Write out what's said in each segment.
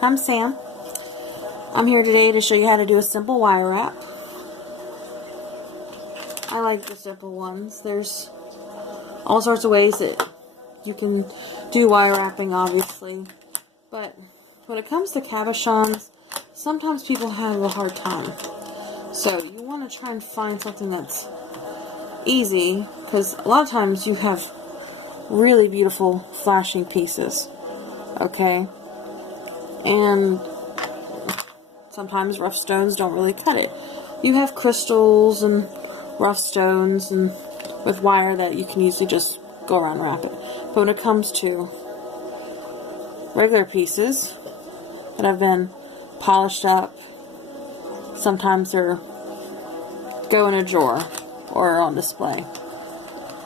I'm Sam. I'm here today to show you how to do a simple wire wrap. I like the simple ones. There's all sorts of ways that you can do wire wrapping, obviously. But when it comes to cabochons, sometimes people have a hard time. So you want to try and find something that's easy, because a lot of times you have really beautiful flashing pieces. Okay? And sometimes rough stones don't really cut it. You have crystals and rough stones and with wire that you can easily just go around and wrap it. But when it comes to regular pieces that have been polished up, sometimes they're go in a drawer or on display.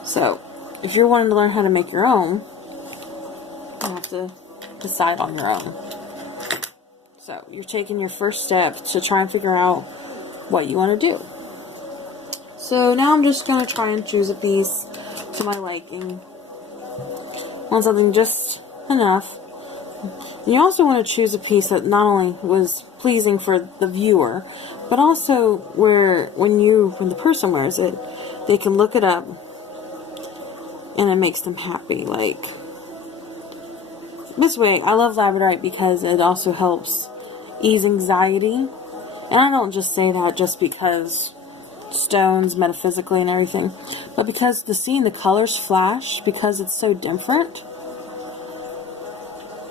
So if you're wanting to learn how to make your own, you have to decide on your own. So you're taking your first step to try and figure out what you want to do. So now I'm just going to try and choose a piece to my liking. Want something just enough. You also want to choose a piece that not only was pleasing for the viewer, but also where when the person wears it, they can look it up and it makes them happy. Like this way, I love labradorite because it also helps ease anxiety. And I don't just say that just because stones metaphysically and everything, but because seeing the colors flash, because it's so different,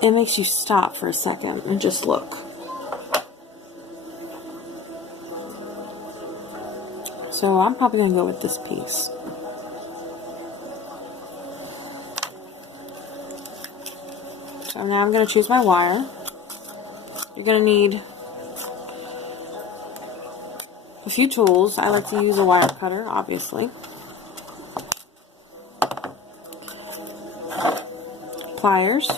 it makes you stop for a second and just look. So I'm probably going to go with this piece. So now I'm going to choose my wire. You're going to need a few tools. I like to use a wire cutter, obviously. Pliers.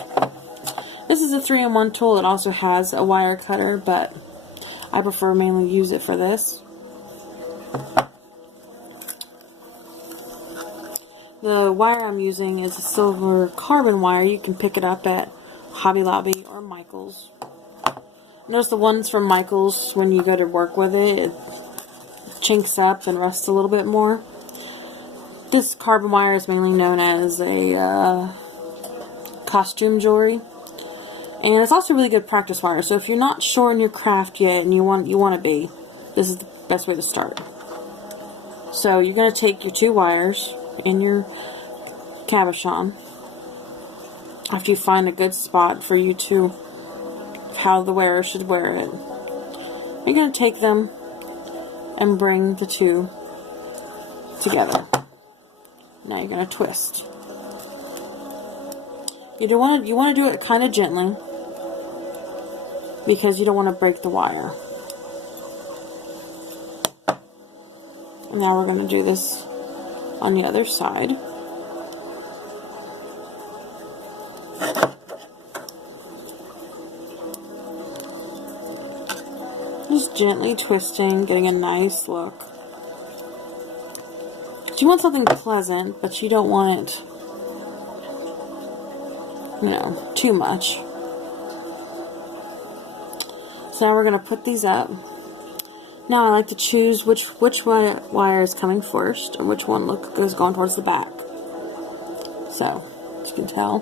This is a 3-in-1 tool. It also has a wire cutter, but I prefer mainly use it for this. The wire I'm using is a silver carbon wire. You can pick it up at Hobby Lobby or Michael's. Notice the ones from Michael's, when you go to work with it, it chinks up and rusts a little bit more. This carbon wire is mainly known as a costume jewelry. And it's also a really good practice wire. So if you're not sure in your craft yet and you want to be, this is the best way to start. So you're going to take your 2 wires in your cabochon. After you find a good spot for you to how the wearer should wear it, you're going to take them and bring the 2 together. Now you're going to twist. You want to do it kind of gently because you don't want to break the wire. And now we're going to do this on the other side. Just gently twisting, getting a nice look. So you want something pleasant, but you don't want it, too much. So now we're going to put these up. Now I like to choose which wire is coming first, or which one is going towards the back. So, as you can tell,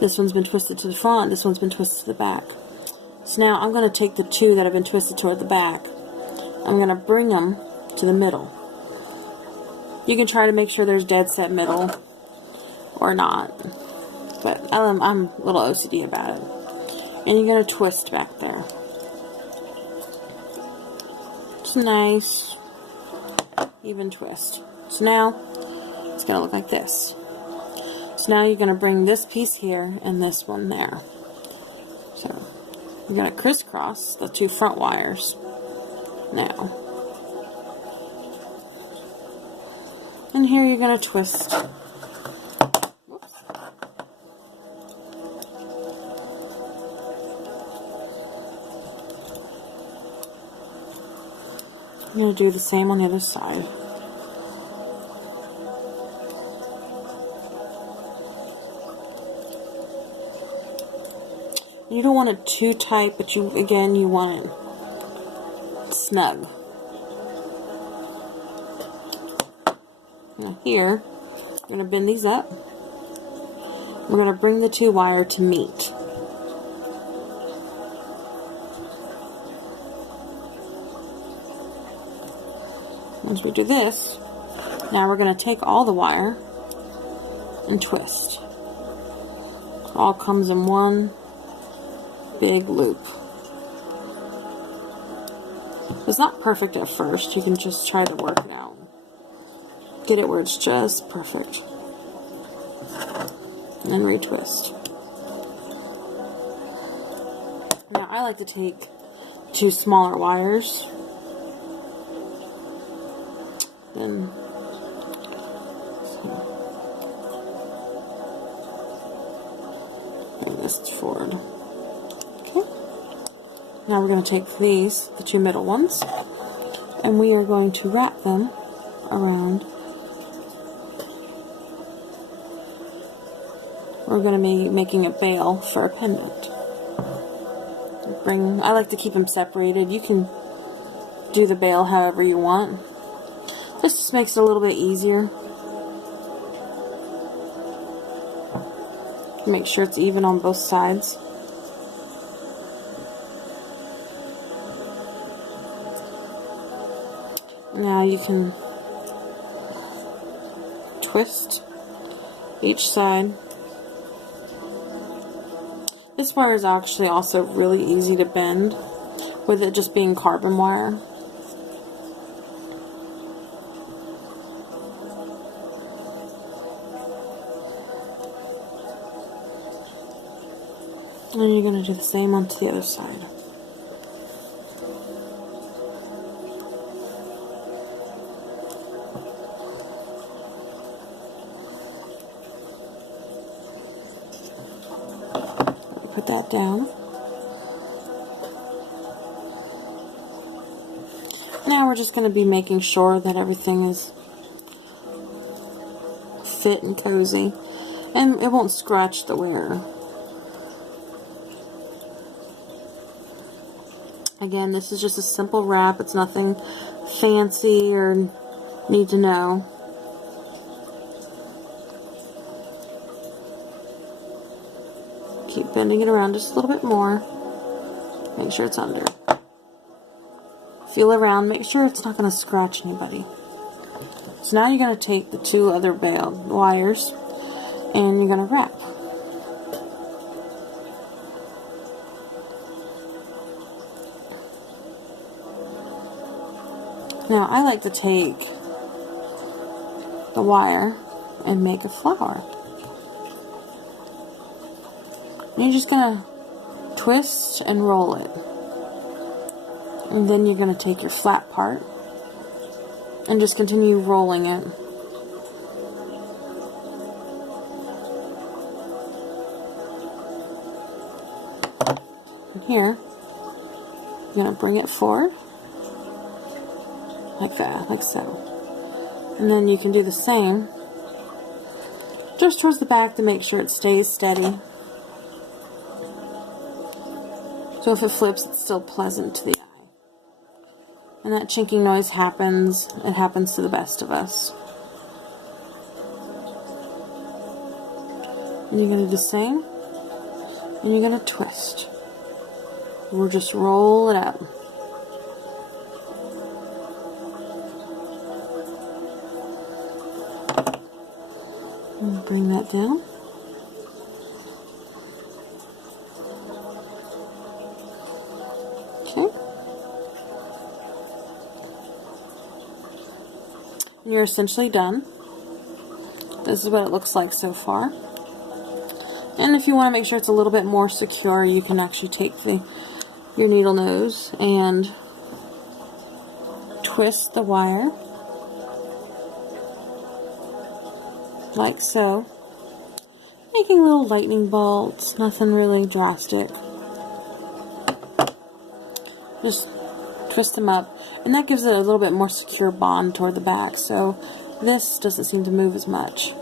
this one's been twisted to the front, this one's been twisted to the back. So now I'm going to take the 2 that have been twisted toward the back. I'm going to bring them to the middle. You can try to make sure there's dead set middle or not, but I'm a little OCD about it. And you're going to twist back there. Just a nice even twist. So now it's going to look like this. So now you're going to bring this piece here and this one there. So you're going to crisscross the 2 front wires now. And here you're going to twist. Whoops. I'm going to do the same on the other side. You don't want it too tight, but you want it snug. Now here, I'm going to bend these up. We're going to bring the two wire to meet. Once we do this, now we're going to take all the wire and twist. It all comes in one big loop. It's not perfect at first. You can just try to work it out. Get it where it's just perfect. And then retwist. Now I like to take two smaller wires and bring this forward. Okay. Now we're going to take these, the two middle ones, and we are going to wrap them around. We're going to be making a bail for a pendant. I like to keep them separated. You can do the bail however you want. This just makes it a little bit easier. Make sure it's even on both sides. Now you can twist each side. This wire is actually also really easy to bend with it just being carbon wire. And you're going to do the same onto the other side. Put that down. Now we're just going to be making sure that everything is fit and cozy, and it won't scratch the wearer. Again, this is just a simple wrap. It's nothing fancy or need to know. Keep bending it around just a little bit more. Make sure it's under. Feel around. Make sure it's not going to scratch anybody. So now you're going to take the two other bailed wires and you're going to wrap. Now I like to take the wire and make a flower. You're just going to twist and roll it. And then you're going to take your flat part and just continue rolling it. And here, you're going to bring it forward like that, like so. And then you can do the same just towards the back to make sure it stays steady. So if it flips, it's still pleasant to the eye. And that chinking noise happens. It happens to the best of us. And you're going to do the same. And you're going to twist. We'll just roll it up. And bring that down. You're essentially done. This is what it looks like so far. And if you want to make sure it's a little bit more secure, you can actually take your needle nose and twist the wire like so, making little lightning bolts, nothing really drastic. Just twist them up, and that gives it a little bit more secure bond toward the back, so this doesn't seem to move as much.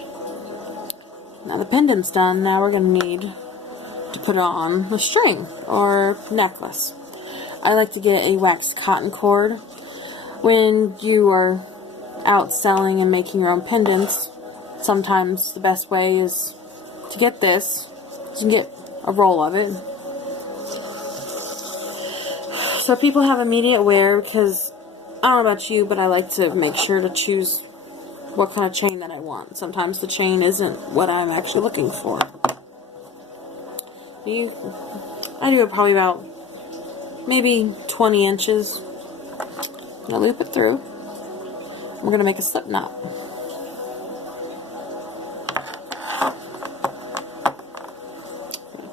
Now the pendant's done. Now we're going to need to put on a string or necklace. I like to get a waxed cotton cord. When you are out selling and making your own pendants, sometimes the best way is to get this. You can get a roll of it. So people have immediate wear, because I don't know about you, but I like to make sure to choose what kind of chain that I want. Sometimes the chain isn't what I'm actually looking for. I do it probably about maybe 20 inches. I'm going to loop it through. We're going to make a slip knot.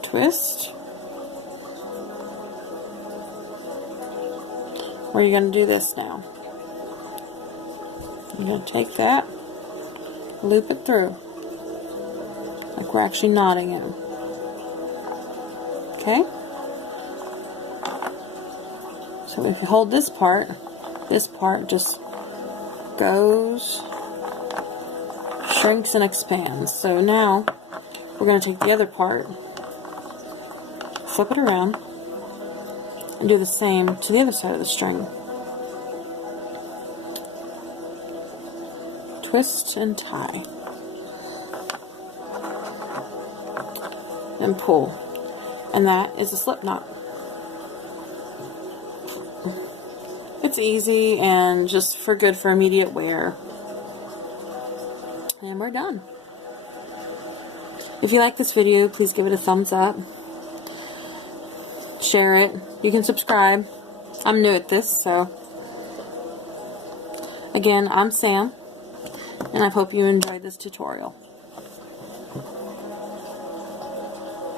Twist. Where are you going to do this now? You're going to take that, loop it through, like we're actually knotting it. Okay? So if you hold this part just goes, shrinks and expands. So now we're going to take the other part, flip it around, and do the same to the other side of the string. Twist and tie. And pull. And that is a slip knot. It's easy and just good for immediate wear. And we're done. If you like this video, please give it a thumbs up. Share it. You can subscribe. I'm new at this, so. Again, I'm Sam, and I hope you enjoyed this tutorial.